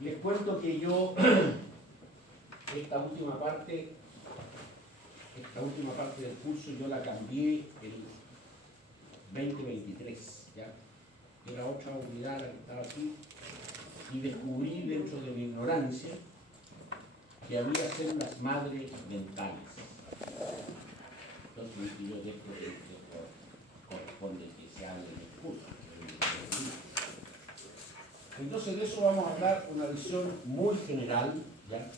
Les cuento que yo esta última parte del curso yo la cambié el 2023, ¿ya? Era otra unidad la que estaba aquí y descubrí dentro de mi ignorancia que había células madre dentales. Entonces yo de esto corresponde que se hable en el curso. Entonces de eso vamos a hablar una visión muy general, ¿ya?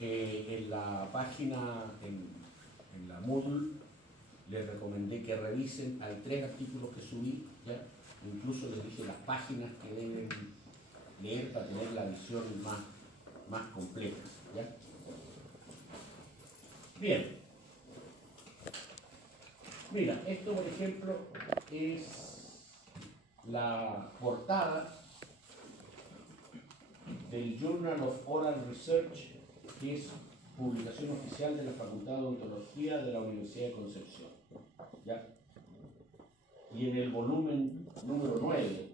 En la página, en la Moodle, les recomendé que revisen, hay 3 artículos que subí, ¿ya? Incluso les dije las páginas que deben leer para tener la visión más completa, ¿ya? Bien. Mira, esto por ejemplo es la portada del Journal of Oral Research, que es publicación oficial de la Facultad de Odontología de la Universidad de Concepción, ¿ya? Y en el volumen número 9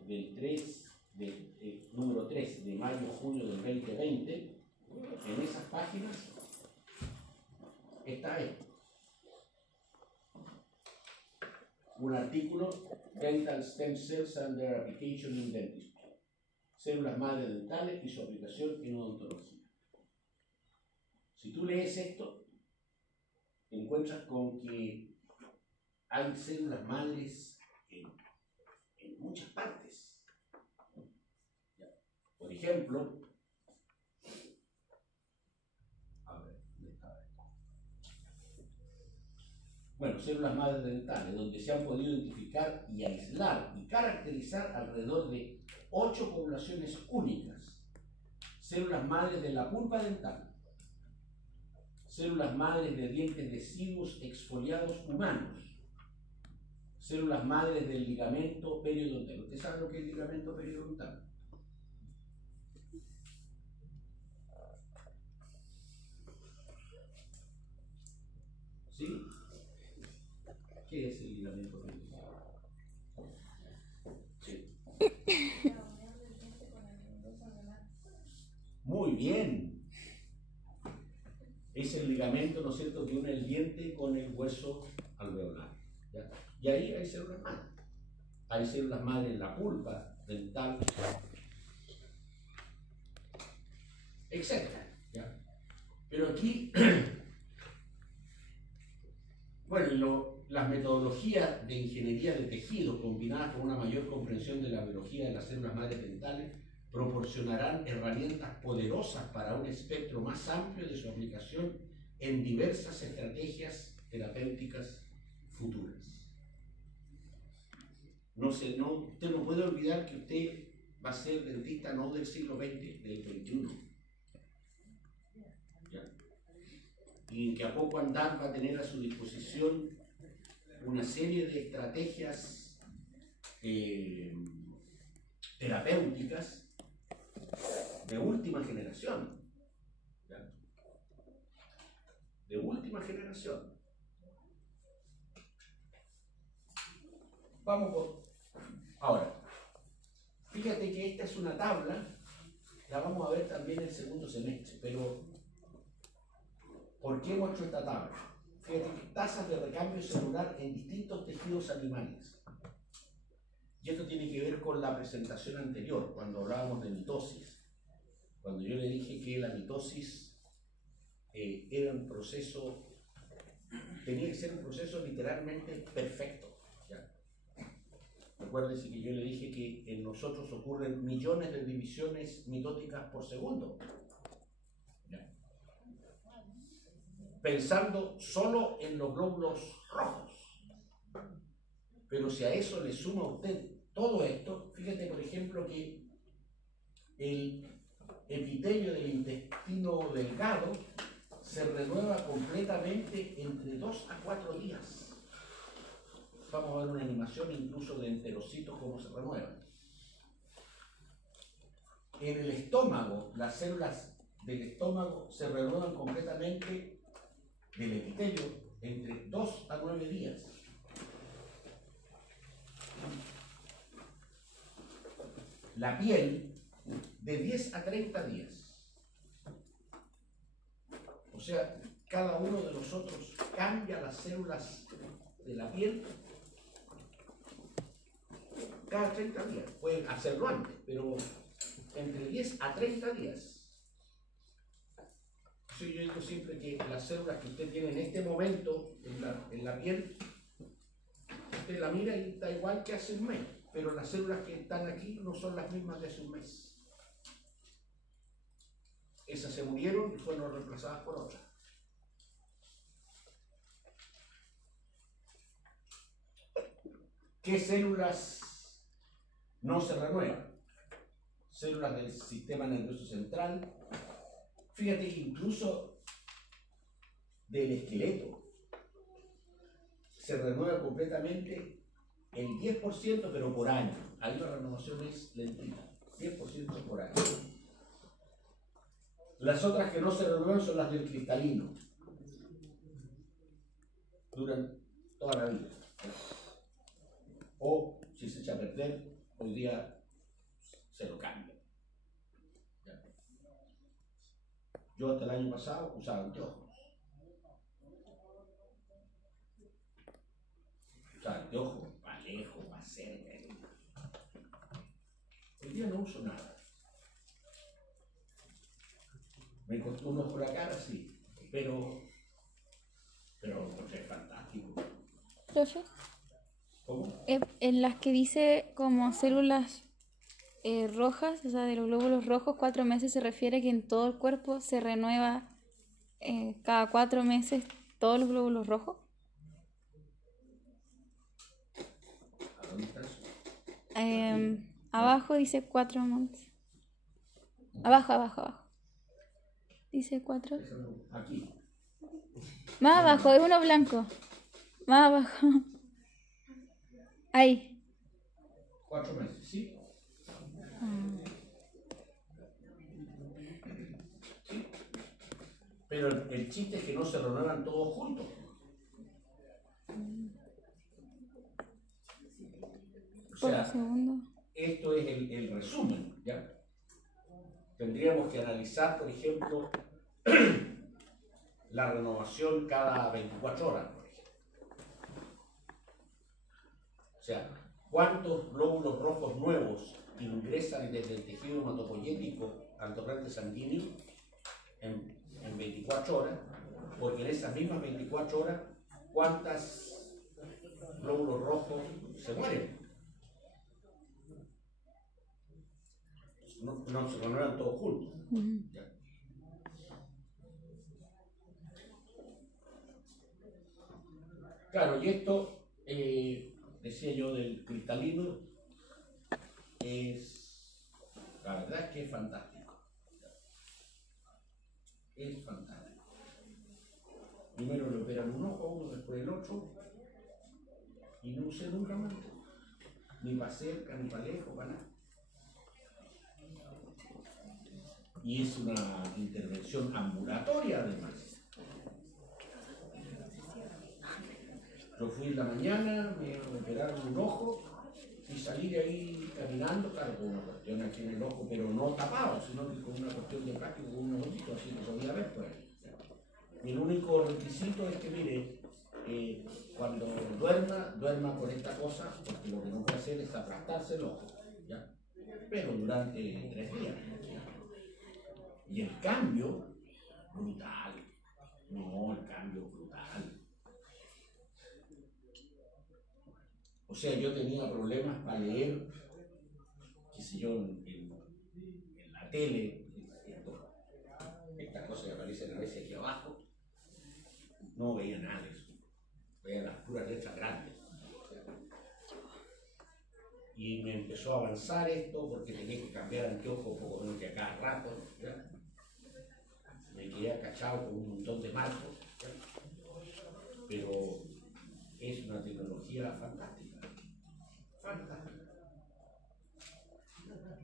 número 3 de mayo-junio del 2020, en esas páginas está esto. Un artículo, Dental Stem Cells and Their Application in Dentistry, células madre dentales y su aplicación en odontología. Si tú lees esto, te encuentras con que hay células madres en muchas partes. Por ejemplo, bueno, células madre dentales, donde se han podido identificar y aislar y caracterizar alrededor de 8 poblaciones únicas. Células madres de la pulpa dental, células madres de dientes deciduos exfoliados humanos, células madres del ligamento periodontal. ¿Usted sabe lo que es el ligamento periodontal? ¿Sí? ¿Qué es el ligamento periodontal? Sí. Muy bien. Es el ligamento, ¿no es cierto?, que une el diente con el hueso alveolar, ¿ya? Y ahí hay células madre. Hay células madre en la pulpa dental, etc. ¿Ya? Pero aquí, bueno, las metodologías de ingeniería de tejido combinadas con una mayor comprensión de la biología de las células madres dentales proporcionarán herramientas poderosas para un espectro más amplio de su aplicación en diversas estrategias terapéuticas futuras. Usted no puede olvidar que usted va a ser dentista no del siglo XX, del XXI. ¿Ya? Y que a poco andar va a tener a su disposición una serie de estrategias terapéuticas de última generación. ¿Ya? De última generación. Vamos por... Ahora, fíjate que esta es una tabla, la vamos a ver también el segundo semestre, pero ¿por qué muestro esta tabla? Fíjate que tasas de recambio celular en distintos tejidos animales. Y esto tiene que ver con la presentación anterior, cuando hablábamos de mitosis. Cuando yo le dije que la mitosis era un proceso, tenía que ser un proceso literalmente perfecto. ¿Ya? Acuérdense que yo le dije que en nosotros ocurren millones de divisiones mitóticas por segundo. ¿Ya? Pensando solo en los glóbulos rojos. Pero si a eso le suma a usted todo esto, fíjate por ejemplo que el epitelio del intestino delgado se renueva completamente entre 2 a 4 días. Vamos a ver una animación incluso de enterocitos cómo se renuevan. En el estómago, las células del estómago se renuevan completamente del epitelio entre 2 a 9 días. La piel de 10 a 30 días. O sea, cada uno de nosotros cambia las células de la piel cada 30 días. Pueden hacerlo antes, pero entre 10 a 30 días. Sí, yo digo siempre que las células que usted tiene en este momento en la piel, usted la mira y está igual que hace un mes, pero las células que están aquí no son las mismas de hace un mes. Esas se murieron y fueron reemplazadas por otras. ¿Qué células no se renuevan? Células del sistema nervioso central. Fíjate que incluso del esqueleto se renueva completamente el 10%, pero por año. Ahí la renovación es lentita, 10% por año. Las otras que no se renuevan son las del cristalino. Duran toda la vida. O si se echa a perder, hoy día se lo cambia. Yo hasta el año pasado usaba anteojos. Usaba anteojos para lejos, para cerca. Hoy día no uso nada. Me costó un ojo la cara, sí, pero es fantástico. Profe, ¿Cómo? en las que dice como células rojas, o sea, de los glóbulos rojos, 4 meses, se refiere que en todo el cuerpo se renueva cada 4 meses todos los glóbulos rojos. ¿A dónde está eso? Abajo dice 4 meses. Abajo. Dice 4. Aquí. Más abajo, es uno blanco. Más abajo. Ahí. 4 meses, ¿sí? Sí. Pero el chiste es que no se renuevan todos juntos. O sea, esto es el resumen, ¿ya? Tendríamos que analizar, por ejemplo, la renovación cada 24 horas, por ejemplo. O sea, ¿cuántos glóbulos rojos nuevos ingresan desde el tejido hematopoyético al torrente sanguíneo en 24 horas? Porque en esas mismas 24 horas, ¿cuántos glóbulos rojos se mueren? No se renuevan todos juntos. ¿Ya? Claro, y esto, decía yo, del cristalino, la verdad es que es fantástico. Es fantástico. Primero le operan un ojo a uno, después el otro, y no usé nunca más. Ni para cerca, ni para lejos, para nada. Y es una intervención ambulatoria, además. Yo fui en la mañana, me operaron un ojo y salí de ahí caminando, claro, con una cuestión aquí en el ojo, pero no tapado, sino que con una cuestión de plástico, con unos ojitos, así que podía ver por ahí. Y el único requisito es que, mire, cuando duerma con esta cosa, porque lo que no puede hacer es aplastarse el ojo, ¿ya? Pero durante 3 días. Y el cambio, brutal. No, el cambio brutal. O sea, yo tenía problemas para leer, qué sé yo, en la tele, estas cosas que aparecen a veces aquí abajo, no veía nada de eso. Veía las puras letras grandes. Y me empezó a avanzar esto porque tenía que cambiar anteojo poco menos que a cada rato. ¿Ya? Me quedé acachado con un montón de marcos. ¿Ya? Pero es una tecnología fantástica. Fantástica.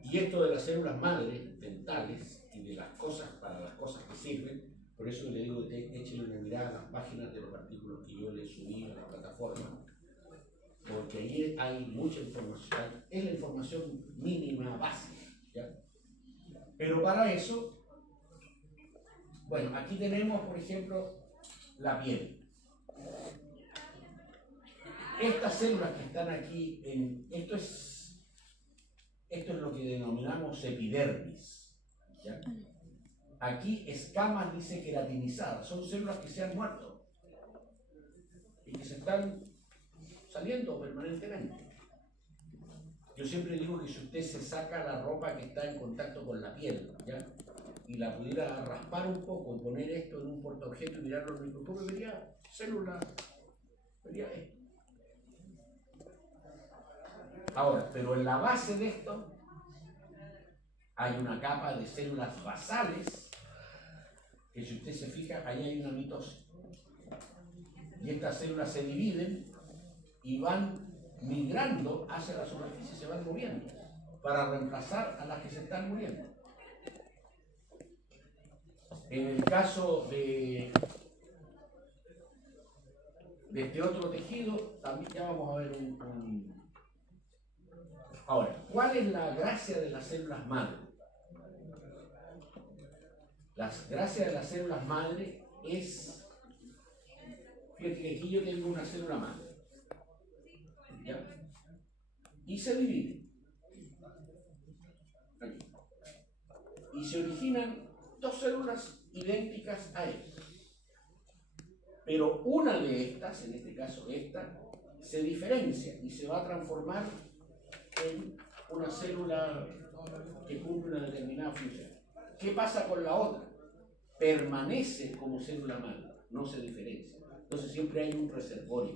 Y esto de las células madre dentales y de las cosas para las cosas que sirven, por eso le digo que échale una mirada a las páginas de los artículos que yo le subí a la plataforma, porque ahí hay mucha información, es la información mínima básica, ¿ya? Pero para eso, bueno, aquí tenemos, por ejemplo, la piel. Estas células que están aquí, esto es lo que denominamos epidermis, ¿ya? Aquí escamas, dice, queratinizadas, son células que se han muerto y que se están saliendo permanentemente. Yo siempre digo que si usted se saca la ropa que está en contacto con la piel, ¿ya? Y la pudiera raspar un poco y poner esto en un portaobjeto y mirarlo en el microscopio, vería células, vería esto. Ahora, pero en la base de esto hay una capa de células basales que, si usted se fija, ahí hay una mitosis. Y estas células se dividen y van migrando hacia la superficie, se van moviendo para reemplazar a las que se están muriendo. En el caso de este otro tejido, también ya vamos a ver Ahora, ¿cuál es la gracia de las células madre? La gracia de las células madre es, fíjate que aquí yo tengo una célula madre, ¿ya? Y se divide. Aquí. Y se originan dos células idénticas a esta. Pero una de estas, en este caso esta, se diferencia y se va a transformar en una célula que cumple una determinada función. ¿Qué pasa con la otra? Permanece como célula madre, no se diferencia. Entonces siempre hay un reservorio.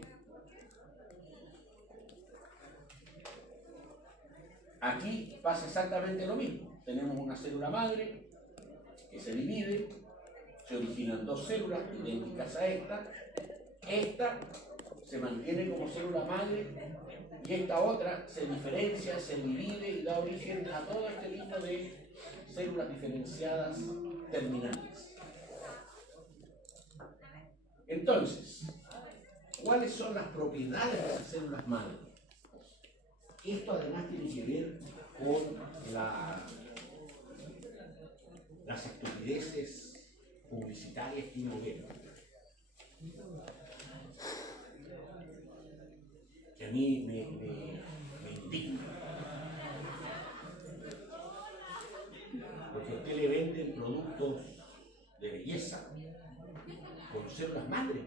Aquí pasa exactamente lo mismo. Tenemos una célula madre que se divide, se originan dos células idénticas a esta. Esta se mantiene como célula madre y esta otra se diferencia, se divide y da origen a todo este tipo de células diferenciadas terminales. Entonces, ¿cuáles son las propiedades de las células madre? Esto además tiene que ver con las estupideces publicitarias que uno ve. Que a mí me indigna. Porque a usted le venden productos de belleza con células madre.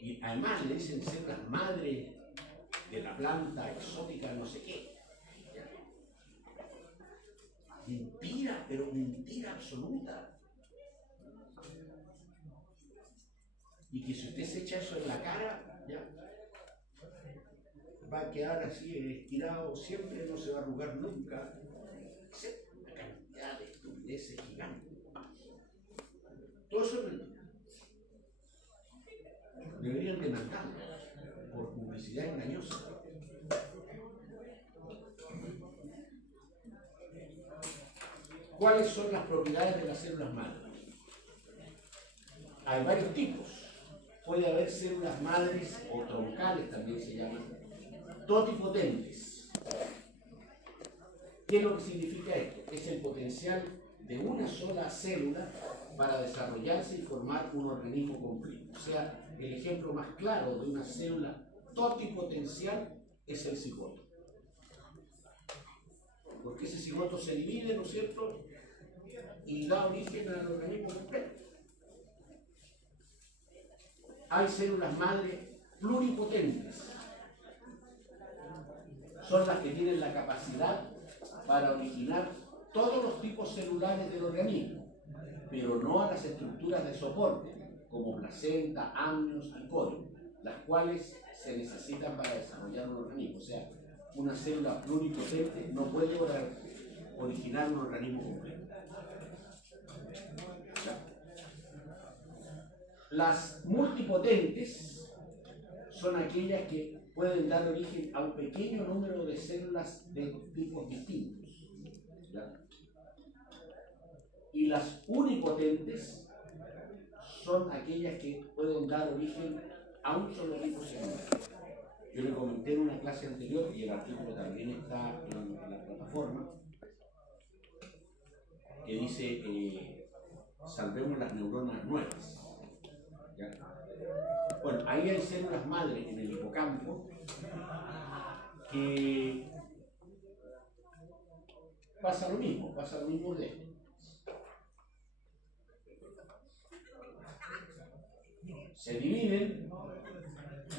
Y además le dicen células madre de la planta exótica no sé qué. Mentira, pero mentira absoluta. Y que si usted se echa eso en la cara, ya va a quedar así estirado siempre, no se va a arrugar nunca. Una cantidad de estupideces gigantes. Todo eso es mentira. Deberían demandarlo por publicidad engañosa. ¿Cuáles son las propiedades de las células madre? Hay varios tipos. Puede haber células madres o troncales, también se llaman, totipotentes. ¿Qué es lo que significa esto? Es el potencial de una sola célula para desarrollarse y formar un organismo completo. O sea, el ejemplo más claro de una célula totipotencial es el cigoto. Porque ese cigoto se divide, ¿no es cierto?, y da origen al organismo completo. Hay células madre pluripotentes. Son las que tienen la capacidad para originar todos los tipos celulares del organismo, pero no a las estructuras de soporte, como placenta, amnios y corio, las cuales se necesitan para desarrollar un organismo. O sea, una célula pluripotente no puede originar un organismo completo. Las multipotentes son aquellas que pueden dar origen a un pequeño número de células de tipos distintos. ¿Ya? Y las unipotentes son aquellas que pueden dar origen a un solo tipo celular. Yo le comenté en una clase anterior, y el artículo también está en la plataforma, que dice salvemos las neuronas nuevas. ¿Ya? Bueno, ahí hay células madre en el hipocampo que pasa lo mismo de esto. Se dividen,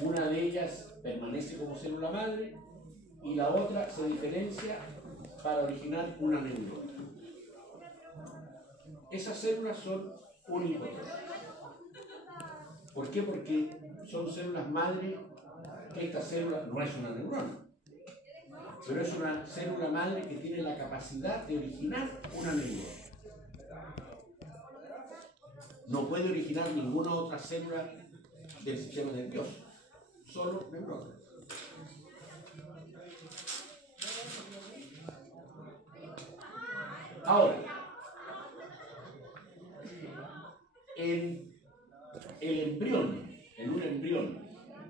una de ellas permanece como célula madre y la otra se diferencia para originar una neurona. Esas células son unipotentes. ¿Por qué? Porque son células madre. Esta célula no es una neurona, pero es una célula madre que tiene la capacidad de originar una neurona. No puede originar ninguna otra célula del sistema nervioso, solo neuronas. Ahora, en el embrión, en un embrión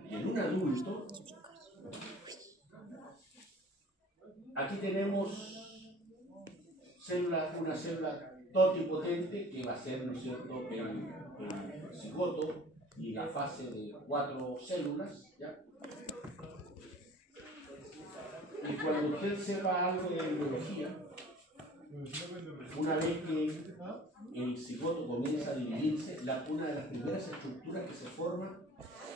y en un adulto, aquí tenemos una célula totipotente que va a ser, ¿no es cierto?, el cigoto y la fase de 4 células, ¿ya? Y cuando usted sepa algo de biología, una vez que el cigoto comienza a dividirse, una de las primeras estructuras que se forma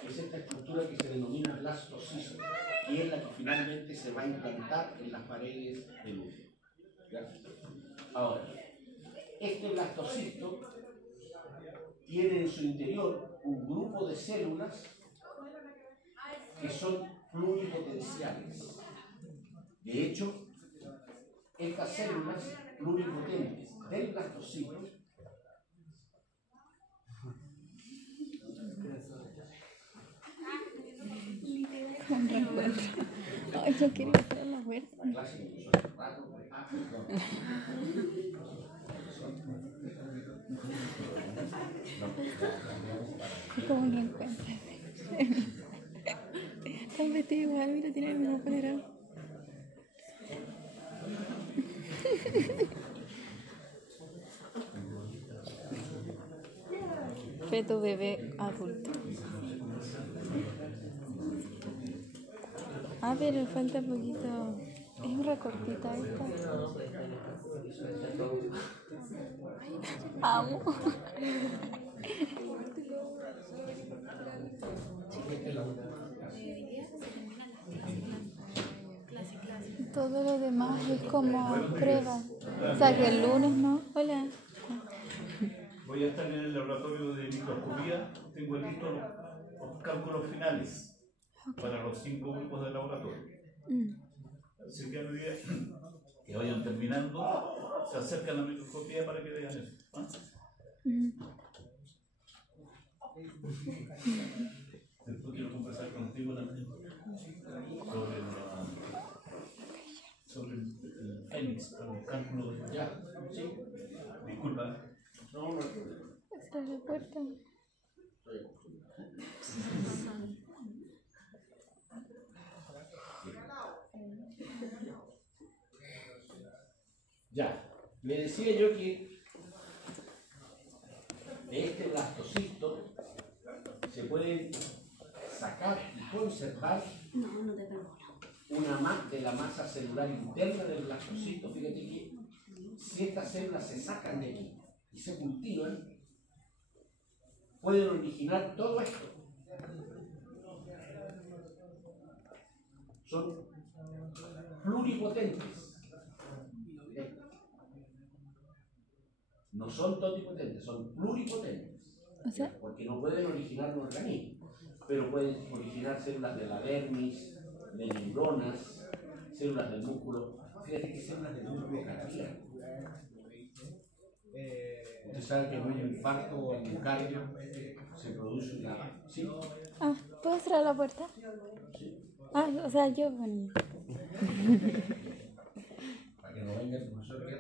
es esta estructura que se denomina blastocisto, que es la que finalmente se va a implantar en las paredes del útero. ¿Ya? Ahora, este blastocisto tiene en su interior un grupo de células que son pluripotenciales. De hecho, estas células pluripotentes del blastocisto Un reencuentro. Ay, yo quería hacer la vuelta. Como un reencuentro. Están vestidos igual, mira, tiene el mismo polerón. Feto, bebé, adulto. Ah, pero falta poquito. Es una cortita esta. Amo. Todo lo demás es como prueba. O sea que el lunes no. Hola. Voy a estar en el laboratorio de microscopía. Tengo listos los cálculos finales para los 5 grupos del laboratorio. Así que a medida que vayan terminando, se acercan a la microscopía para que vean eso. ¿Ah? Después quiero conversar contigo también sobre el Fénix, el cálculo de... Ya, sí. Disculpa. No, no. Esta es la puerta. Ya, le decía yo que de este blastocisto se puede sacar y conservar una de la masa celular interna del blastocisto. Fíjate que si estas células se sacan de aquí y se cultivan, pueden originar todo esto. Son pluripotentes. No son totipotentes, son pluripotentes. O sea, porque no pueden originar un organismo, pero pueden originar células de la dermis, de neuronas, células del músculo. Fíjate que células del músculo cardíaco. Usted sabe que en un infarto o en un cardio se produce una... ¿Sí? ah, ¿puedo cerrar la puerta? Sí. Ah, o sea, yo venía. Para que no venga el profesor que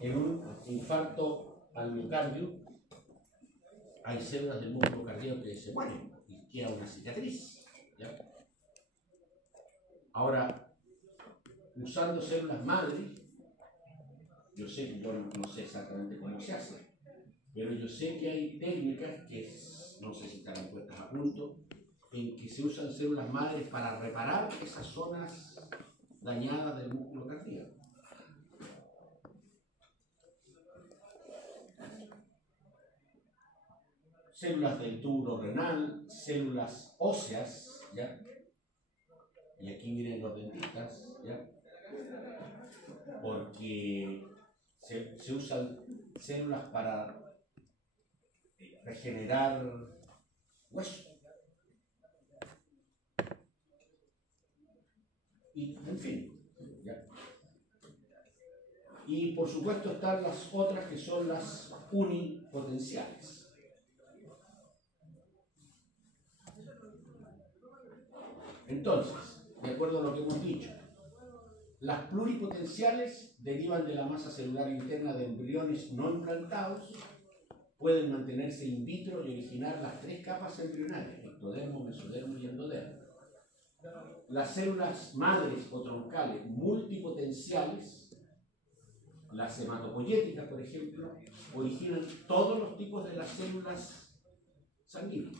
en un infarto al miocardio, hay células del músculo cardíaco que se mueren y queda una cicatriz, ¿ya? Ahora, usando células madre, yo sé que yo no sé exactamente cómo se hace, pero yo sé que hay técnicas que, no sé si estarán puestas a punto, en que se usan células madres para reparar esas zonas dañadas del músculo cardíaco. Células del túbulo renal, células óseas, ¿ya? Y aquí miren los dentistas, ¿ya? Porque se usan células para regenerar hueso. Y, en fin, ¿ya? Y por supuesto están las otras que son las unipotenciales. Entonces, de acuerdo a lo que hemos dicho, las pluripotenciales derivan de la masa celular interna de embriones no implantados, pueden mantenerse in vitro y originar las tres capas embrionarias, ectodermo, mesodermo y endodermo. Las células madres o troncales multipotenciales, las hematopoyéticas, por ejemplo, originan todos los tipos de las células sanguíneas.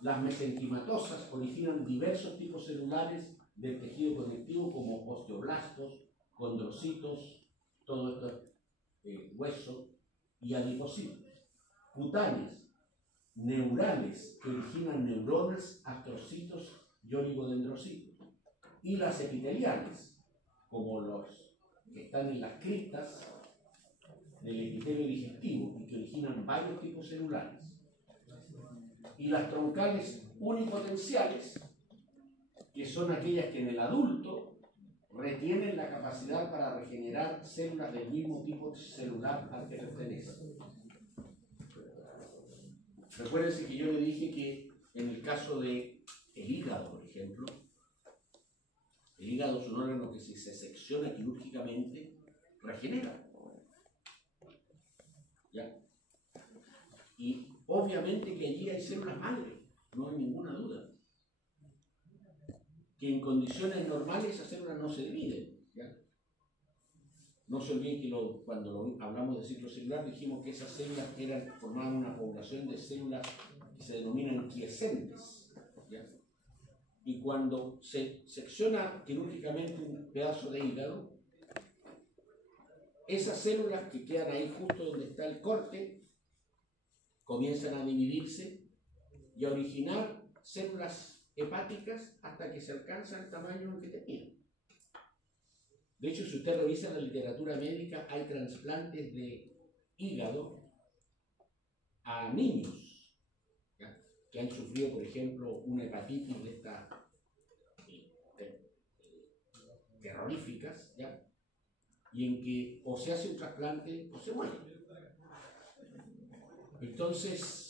Las mesenquimatosas originan diversos tipos celulares del tejido conectivo como osteoblastos, condrocitos, todo esto hueso, y adipocitos. Cutáneas, neurales, que originan neuronas, astrocitos y oligodendrocitos. Y las epiteliales, como los que están en las cristas del epitelio digestivo y que originan varios tipos celulares. Y las troncales unipotenciales, que son aquellas que en el adulto retienen la capacidad para regenerar células del mismo tipo celular al que pertenecen. Recuérdense que yo le dije que en el caso del hígado, por ejemplo, el hígado es un órgano que si se secciona quirúrgicamente, regenera. ¿Ya? Y obviamente que allí hay células madre, no hay ninguna duda. Que en condiciones normales esas células no se dividen, ¿ya? No se olviden que cuando hablamos de ciclo celular dijimos que esas células formaban una población de células que se denominan quiescentes, ¿ya? Y cuando se secciona quirúrgicamente un pedazo de hígado, esas células que quedan ahí justo donde está el corte comienzan a dividirse y a originar células hepáticas hasta que se alcanza el tamaño en que tenían. De hecho, si usted revisa la literatura médica, hay trasplantes de hígado a niños, ¿ya? Que han sufrido, por ejemplo, una hepatitis de estas terroríficas, ¿ya? Y en que o se hace un trasplante o se muere. Entonces,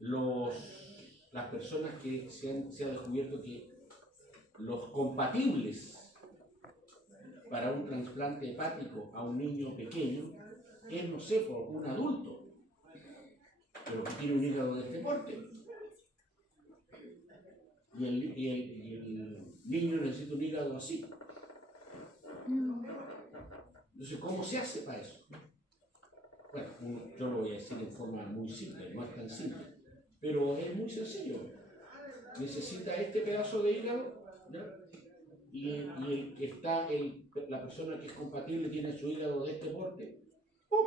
las personas que se ha descubierto que los compatibles para un trasplante hepático a un niño pequeño es, no sé, por un adulto, pero que tiene un hígado de este porte. Y el niño necesita un hígado así. Entonces, ¿cómo se hace para eso? Bueno, yo lo voy a decir en forma muy simple, no es tan simple, pero es muy sencillo. Necesita este pedazo de hígado, ¿ya? Y el que está, la persona que es compatible tiene su hígado de este porte, ¡pum!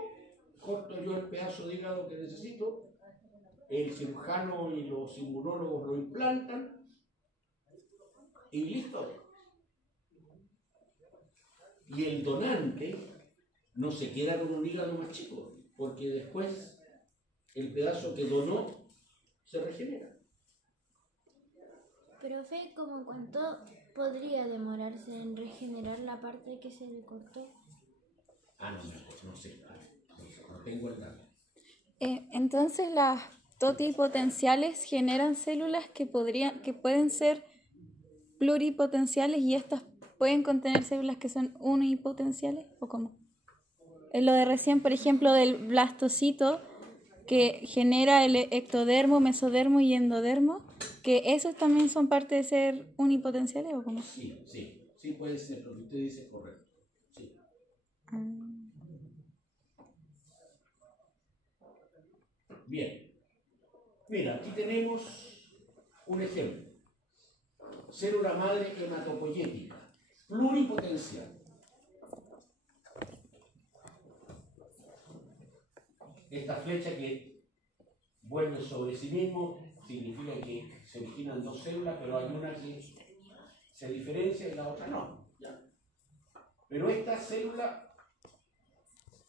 Corto yo el pedazo de hígado que necesito, el cirujano y los inmunólogos lo implantan y listo. Y el donante no se queda con un hígado más chico, porque después el pedazo que donó se regenera. Profe, ¿cómo cuánto podría demorarse en regenerar la parte que se le cortó? No sé, no tengo el dato. Entonces las totipotenciales generan células que pueden ser pluripotenciales y estas pueden contener células que son unipotenciales o cómo? En lo de recién, por ejemplo, del blastocito que genera el ectodermo, mesodermo y endodermo, que esos también son parte de ser unipotenciales o cómo? Sí puede ser, lo que usted dice es correcto. Sí. Bien. Mira, aquí tenemos un ejemplo. Célula madre hematopoyética, pluripotencial. Esta flecha que vuelve sobre sí mismo significa que se originan dos células, pero hay una que se diferencia y la otra no. ¿Ya? Pero esta célula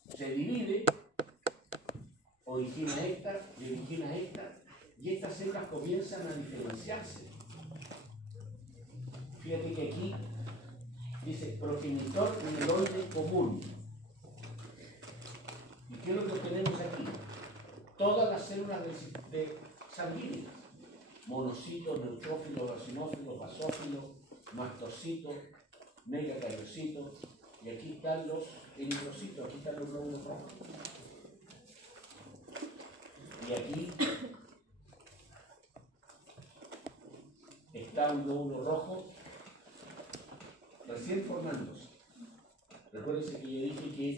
se divide, origina esta y origina esta, y estas células comienzan a diferenciarse. Fíjate que aquí dice progenitor mieloide común. ¿Y qué es lo que obtenemos aquí? Todas las células de sanguíneas. Monocitos, neutrófilos, eosinófilos, basófilos, mastocitos, megacariocitos, y aquí están los eritrocitos, aquí están los glóbulos rojos. Y aquí está un glóbulo rojo recién formándose. Recuérdense que yo dije que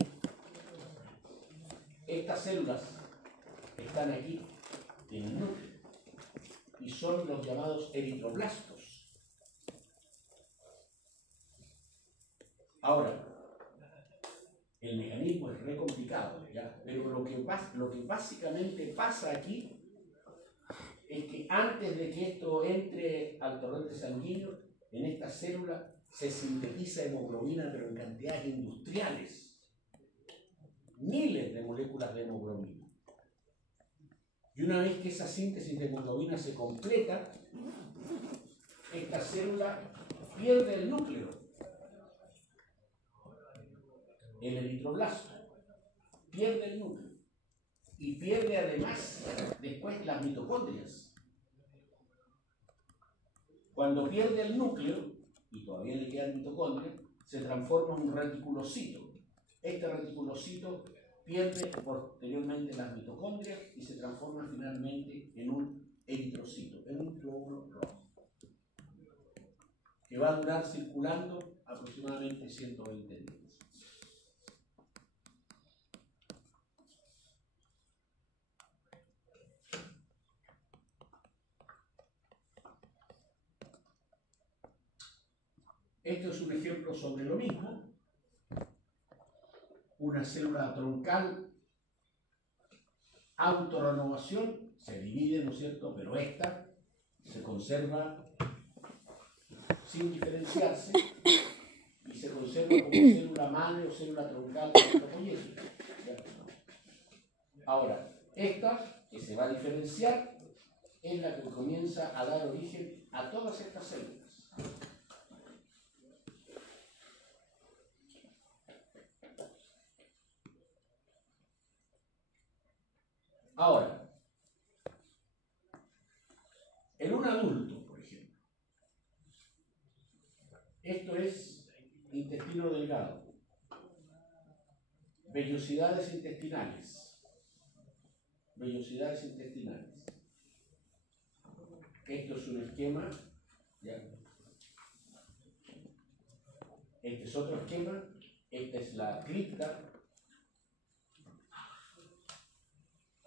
estas células están aquí en el núcleo y son los llamados eritroblastos. Ahora, el mecanismo es re complicado, ¿ya? Pero lo que básicamente pasa aquí es que antes de que esto entre al torrente sanguíneo, en esta célula se sintetiza hemoglobina, pero en cantidades industriales. Miles de moléculas de hemoglobina. Y una vez que esa síntesis de hemoglobina se completa, esta célula pierde el núcleo, el eritroblasto, pierde el núcleo y pierde además después las mitocondrias. Cuando pierde el núcleo, y todavía le quedan mitocondrias, se transforma en un reticulocito. Este reticulocito pierde posteriormente las mitocondrias y se transforma finalmente en un eritrocito, en un glóbulo rojo, que va a durar circulando aproximadamente 120 días. Esto es un ejemplo sobre lo mismo. Una célula troncal, autorrenovación, se divide, ¿no es cierto? Pero esta se conserva sin diferenciarse y se conserva como célula madre o célula troncal hematopoyética. Ahora, esta que se va a diferenciar es la que comienza a dar origen a todas estas células. Ahora, en un adulto, por ejemplo, esto es intestino delgado, vellosidades intestinales, Esto es un esquema, ¿ya? Este es otro esquema, esta es la cripta,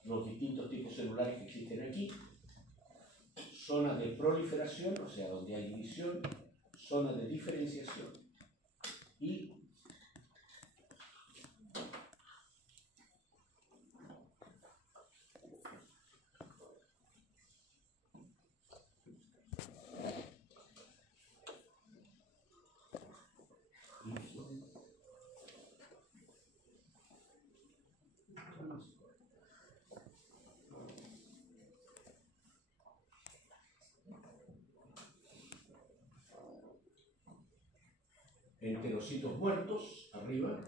los distintos tipos celulares que existen aquí, zonas de proliferación, o sea, donde hay división, zonas de diferenciación y enterocitos muertos, arriba,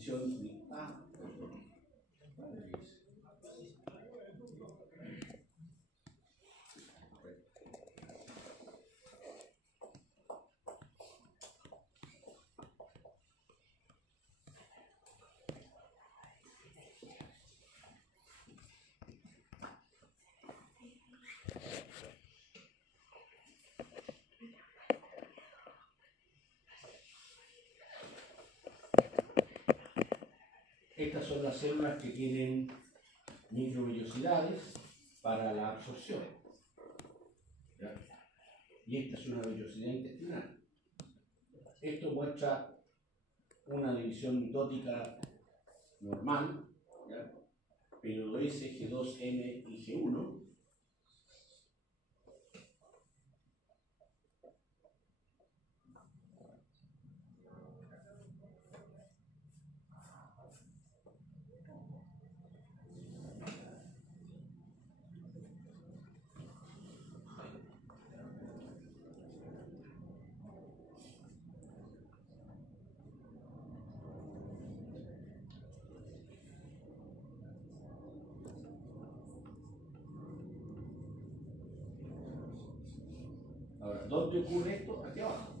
transición. Estas son las células que tienen microvellosidades para la absorción. ¿Ya? Y esta es una vellosidad intestinal. Esto muestra una división mitótica normal, ¿ya? Periodo S, G2, N y G1. Ahora, ¿dónde ocurre esto? Aquí abajo.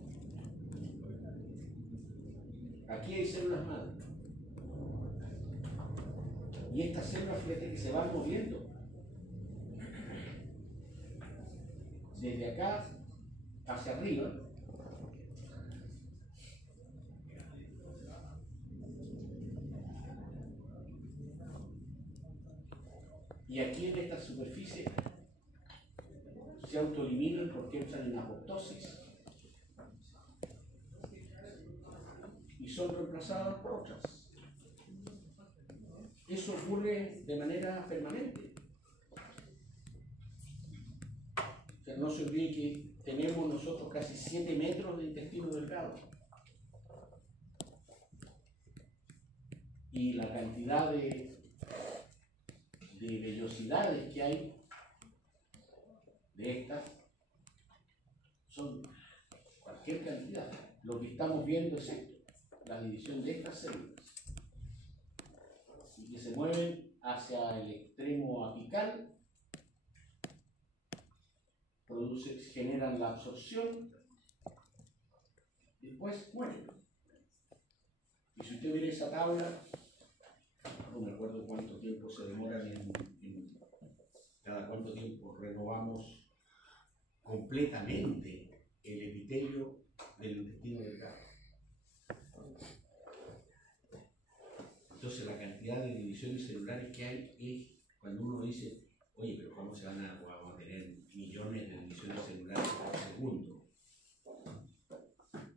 Aquí hay células madre. Y estas células, fíjate que se van moviendo. Desde acá hacia arriba. Y aquí en esta superficie se autoeliminan porque entran en apoptosis y son reemplazadas por otras. Eso ocurre de manera permanente. O sea, no se olvide que tenemos nosotros casi 7 metros de intestino delgado. Y la cantidad de vellosidades que hay de estas son cualquier cantidad. Lo que estamos viendo es esto, la división de estas células, y que se mueven hacia el extremo apical, generan la absorción, después mueren. Y si usted mira esa tabla, no me acuerdo cuánto tiempo se demoran cada cuánto tiempo renovamos completamente el epitelio del intestino delgado. Entonces la cantidad de divisiones celulares que hay es cuando uno dice, oye, pero ¿cómo se van a tener millones de divisiones celulares por segundo?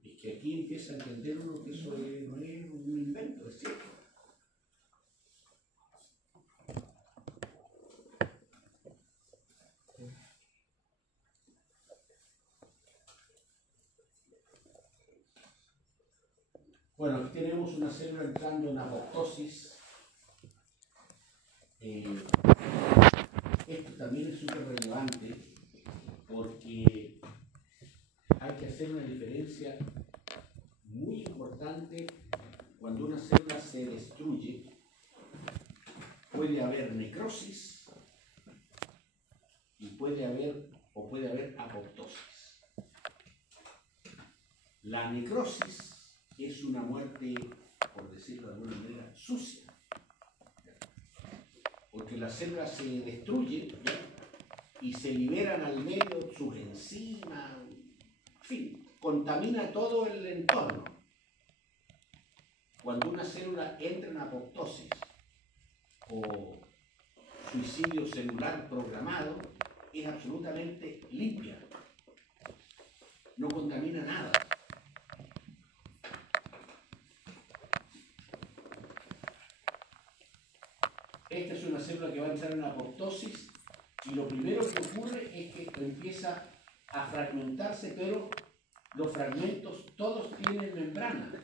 Es que aquí empieza a entender uno que eso no es un invento, es cierto. Bueno, aquí tenemos una célula entrando en apoptosis. Esto también es súper relevante porque hay que hacer una diferencia muy importante. Cuando una célula se destruye, puede haber necrosis y puede haber apoptosis. La necrosis es una muerte, por decirlo de alguna manera, sucia. Porque las células se destruyen, ¿ya? Y se liberan al medio sus enzimas, en fin, contamina todo el entorno. Cuando una célula entra en apoptosis o suicidio celular programado, es absolutamente limpia, no contamina nada. Esta es una célula que va a entrar en apoptosis y lo primero que ocurre es que empieza a fragmentarse, pero los fragmentos todos tienen membrana.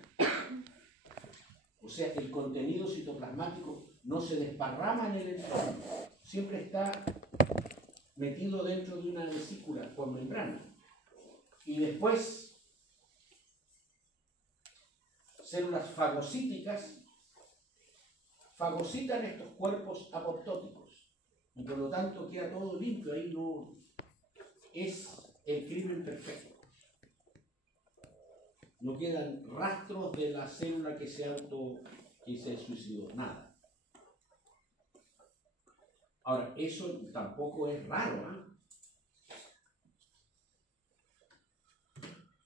O sea, el contenido citoplasmático no se desparrama en el entorno, siempre está metido dentro de una vesícula con membrana. Y después, células fagocíticas fagocitan estos cuerpos apoptóticos y por lo tanto queda todo limpio, ahí no es el crimen perfecto. No quedan rastros de la célula que se suicidó, nada. Ahora, eso tampoco es raro, ¿eh?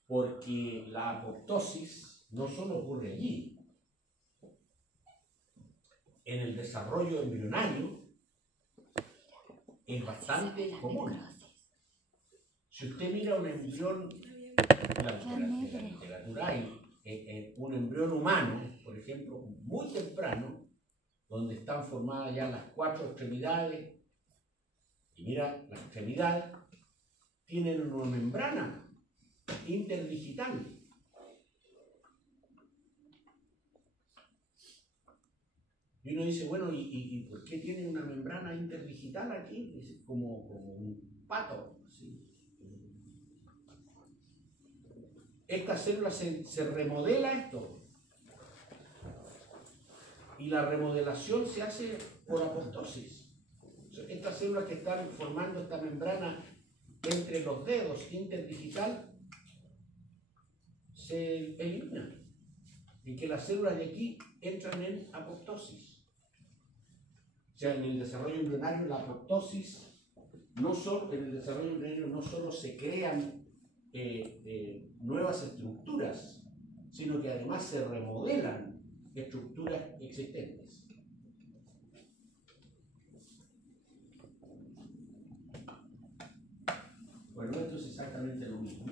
Porque la apoptosis no solo ocurre allí. En el desarrollo embrionario es bastante común. Si usted mira un embrión, en la literatura hay un embrión humano, por ejemplo, muy temprano, donde están formadas ya las 4 extremidades, y mira, las extremidades tienen una membrana interdigital. Y uno dice, bueno, ¿y por qué tiene una membrana interdigital aquí? Dice, como un pato. ¿Sí? Esta célula se remodela esto. Y la remodelación se hace por apoptosis. Estas células que están formando esta membrana entre los dedos interdigital se eliminan. Y que las células de aquí entran en apoptosis. O sea, en el desarrollo embrionario, la apoptosis, en el desarrollo embrionario no solo se crean nuevas estructuras, sino que además se remodelan estructuras existentes. Bueno, esto es exactamente lo mismo.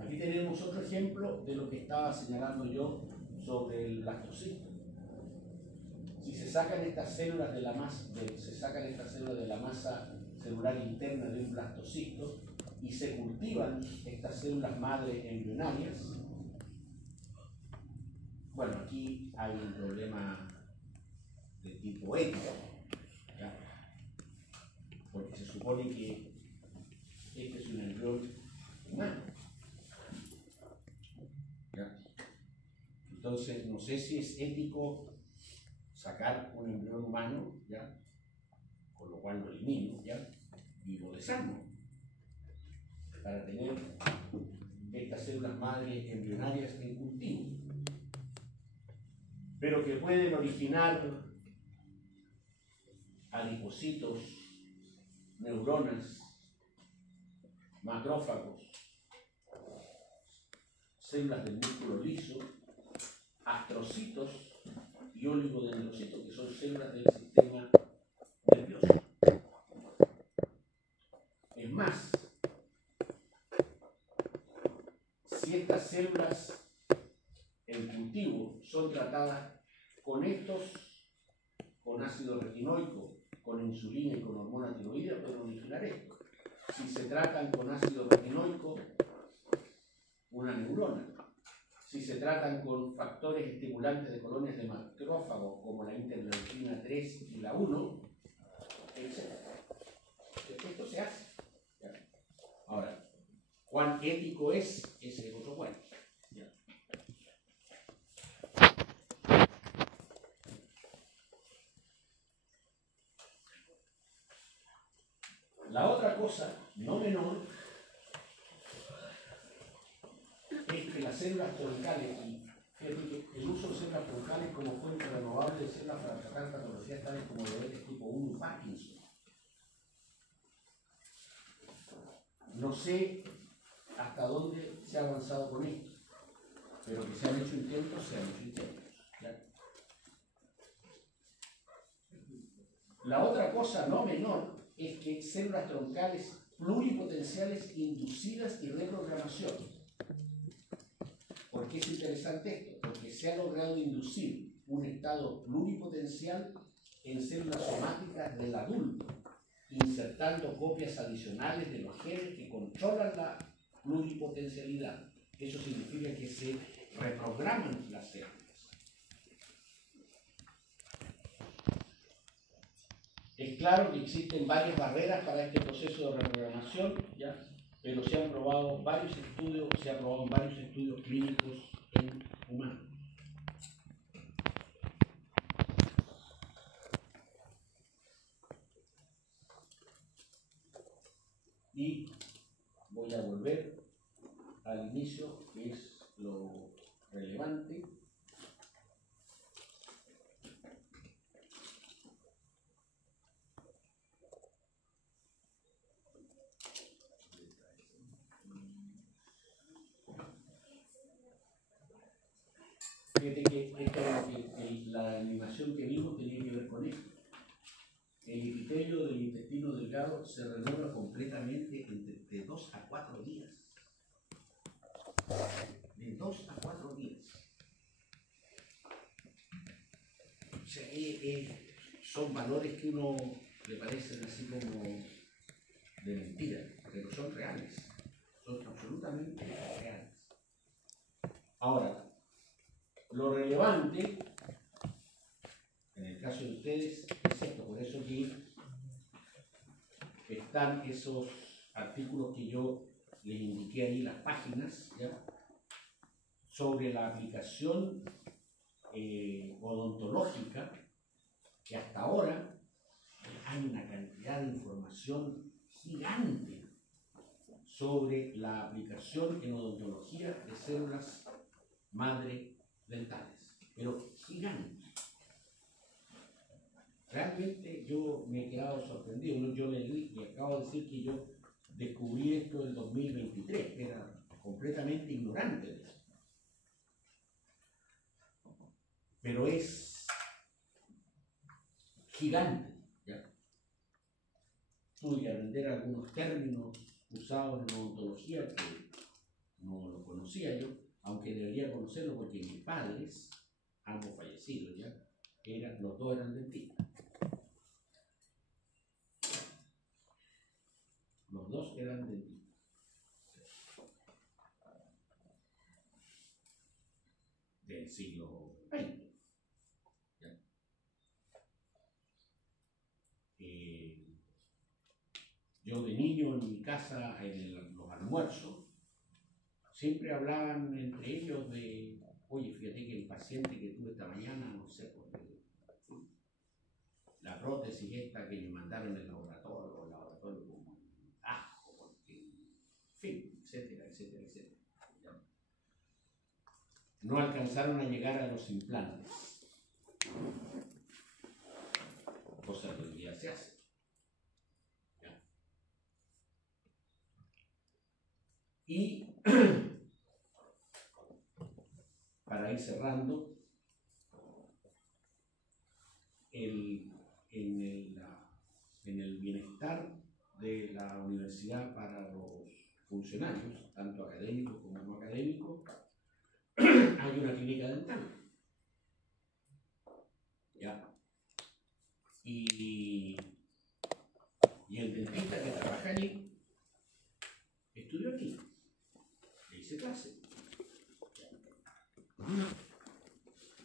Aquí tenemos otro ejemplo de lo que estaba señalando yo sobre el blastocisto. Si se sacan estas células de la masa celular interna de un blastocisto y se cultivan estas células madre embrionarias, bueno, aquí hay un problema de tipo ético, ¿ya? Porque se supone que este es un embrión humano. ¿Ya? Entonces, no sé si es ético sacar un embrión humano, ¿ya? Con lo cual lo elimino, ¿ya? Y lo desarmo para tener estas células madre embrionarias en cultivo, pero que pueden originar adipocitos, neuronas, macrófagos, células del músculo liso, astrocitos y oligodendrocitos, que son células del sistema nervioso. Es más, si estas células en cultivo son tratadas con ácido retinoico, con insulina y con hormona tiroidea, pueden originar esto. Si se tratan con ácido retinoico, una neurona. Si se tratan con factores estimulantes de colonias de macrófagos, como la interleucina 3 y la 1, etc. Esto se hace. Ahora, ¿cuán ético es? Ese es otro cuento. La otra cosa, no menor, es que las células troncales, y fíjate que el uso de células troncales como fuente renovable de células para tratar patologías tales como diabetes tipo 1 y Parkinson. No sé hasta dónde se ha avanzado con esto, pero que se han hecho intentos, ¿ya? La otra cosa no menor es que células troncales pluripotenciales inducidas y reprogramación. ¿Por qué es interesante esto? Porque se ha logrado inducir un estado pluripotencial en células somáticas del adulto, insertando copias adicionales de los genes que controlan la pluripotencialidad. Eso significa que se reprograman las células. Es claro que existen varias barreras para este proceso de reprogramación, ¿ya? pero se han probado varios estudios, se ha probado en varios estudios clínicos en humanos. Y voy a volver al inicio, que es lo relevante. Fíjate que la animación que vimos tenía que ver con esto. El epitelio del intestino delgado se renueva completamente de 2 a 4 días. De 2 a 4 días. O sea, son valores que uno le parecen así como de mentira, pero son reales. Son absolutamente reales. Ahora, lo relevante en el caso de ustedes es esto, por eso que están esos artículos que yo les indiqué ahí, las páginas, ¿ya? Sobre la aplicación odontológica, que hasta ahora hay una cantidad de información gigante sobre la aplicación en odontología de células madre dentales, pero gigante. Realmente yo me he quedado sorprendido, ¿no? Yo le acabo de decir que yo descubrí esto en el 2023, que era completamente ignorante de eso. Pero es gigante, ¿ya? Tuve que aprender algunos términos usados en odontología que no lo conocía yo, aunque debería conocerlo porque mis padres, ambos fallecidos ya, los dos eran dentistas. Los dos eran dentistas. Del siglo XX. ¿Ya? Yo de niño en mi casa, en los almuerzos, siempre hablaban entre ellos de, oye, fíjate que el paciente que tuve esta mañana, no sé, por la prótesis esta que me mandaron en el laboratorio como asco, porque, en fin, etcétera, etcétera, etcétera. ¿Ya? No alcanzaron a llegar a los implantes, cosa que hoy día se hace. ¿Ya? Y para ir cerrando, en el bienestar de la universidad para los funcionarios, tanto académicos como no académicos, hay una clínica dental. ¿Ya? Y el dentista que trabaja allí estudió aquí, le hice clase.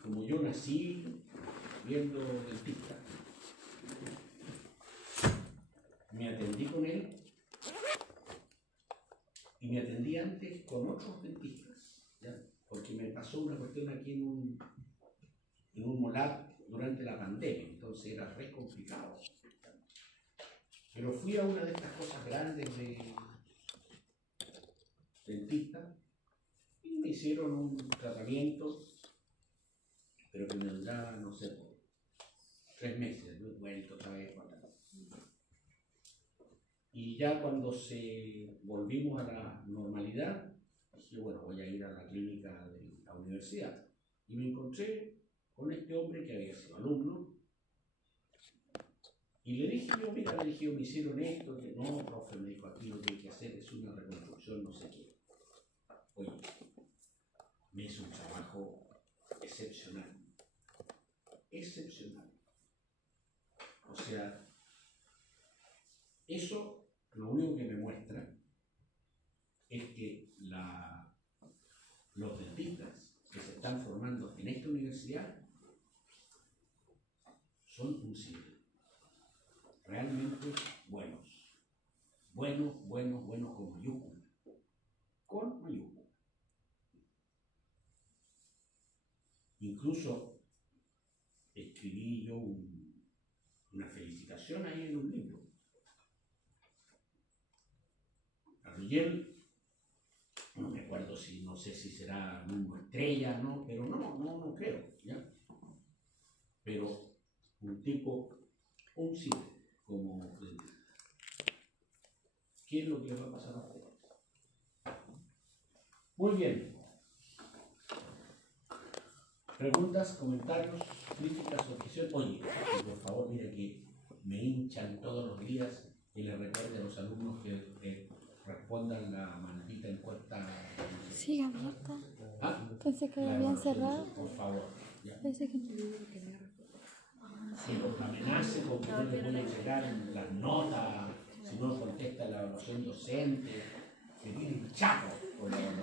Como yo nací viendo dentista, me atendí con él y me atendí antes con otros dentistas, ¿ya? Porque me pasó una cuestión aquí en un molar durante la pandemia, entonces era re complicado. Pero fui a una de estas cosas grandes de dentista y me hicieron un tratamiento, pero que me duraba, no sé, 3 meses, ¿no? Vuelto otra vez para acá. Y ya cuando volvimos a la normalidad, dije, bueno, voy a ir a la clínica de la universidad. Y me encontré con este hombre que había sido alumno. Y le dije yo, mira, me hicieron esto, que no, profe, me dijo, aquí lo que hay que hacer es una reconstrucción, no sé qué. Oye, me hizo un trabajo excepcional. Excepcional. O sea, eso lo único que me muestra es que los dentistas que se están formando en esta universidad son un siglo. Realmente buenos. bueno con mayúscula. Con mayúscula. Incluso escribí yo una felicitación ahí en un libro. A Ruggiero, no me acuerdo no sé si será una estrella, ¿no? Pero no creo, ¿ya? Pero un tipo, un 7, como les digo. ¿Qué es lo que les va a pasar a ustedes? Muy bien. Preguntas, comentarios, críticas, objeciones. Oye, por favor, mira que me hinchan todos los días y les recuerde a los alumnos que respondan la maldita encuesta. Sigue abierta. ¿Ah? Pensé que La habían evaluación, cerrado. por favor. ¿Ya? Parece que no. Que los amenace con que no les voy a entregar las notas, si no contesta la evaluación docente, que vienen chapos por la evaluación.